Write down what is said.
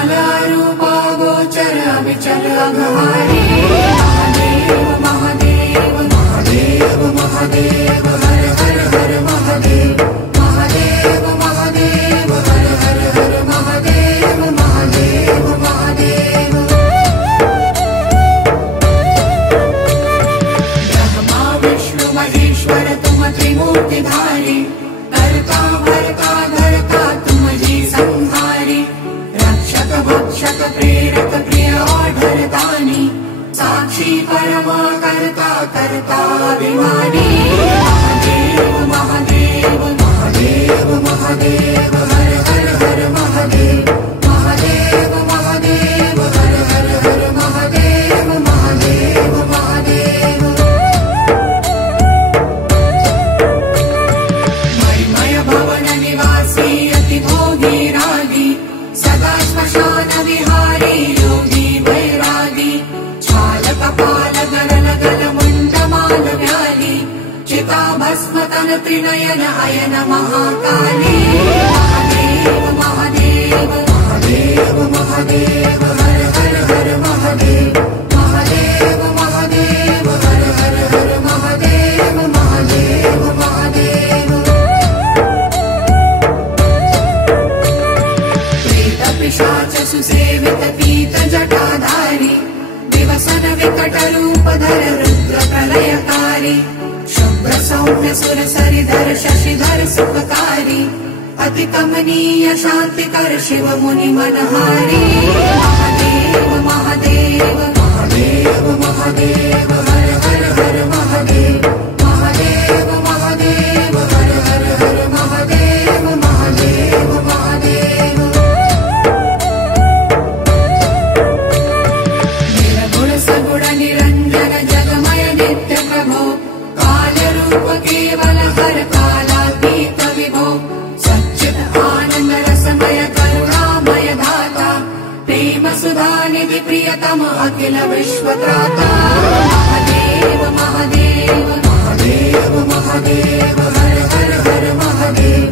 कमलारूपा गोचर अविचल अघहारी। महादेव महादेव महादेव महादेव हर हर हर महादेव। महादेव महादेव हर हर हर महादेव। महादेव महादेव। ब्रह्मा विष्णु महेश्वर तुम त्रिमूर्तिधारी। करता भरता धरता तुम ही संहारी। रक्षक भक्षक प्रेरक प्रिय आढरदानी। साक्षी परमा कर्ता कर्ता अभिमानी। महादेव महादेव महादेव महादेव हर हर हर महादेव। महादेव महादेव हर हर हर महादेव। महादेव महादेव। मणिमय भवन निवासी अति भोगी रागी। सदा श्मशान विहारी योगी वैरागी। छाल कपाल गरल गल मुंडमाल व्याली। चिता भस्म तन त्रिनयन अयन महाकाली। महादेव महादेव महादेव महादेव हर हर हर महादेव। महादेव महादेव हर हर हर महादेव। महादेव महादेव। प्रेत पिशाच सुसेवित पीत जटाधारी। विवसन विकट रूप धर रुद्र प्रलयकारी। शुभ्र सौम्य सुर सरिधर शशिधर सुखकारी। अति कमनीय शांतिकर शिव मुनि मनहारी। महादेव महादेव महादेव महादेव हर हर हर महादेव। महादेव महादेव हर हर हर महादेव। महादेव महादेव। निर्गुण सगुण निरंजन जगमय नित्य प्रभो। काल रूप केवल हर कालातीत विभो। सच्चिद आनंद रसमय करुणामय धाता। प्रेम सुधा निधि प्रियतम अखिल विश्वत्राता। महादेव महादेव महादेव महादेव हर हर हर महादेव।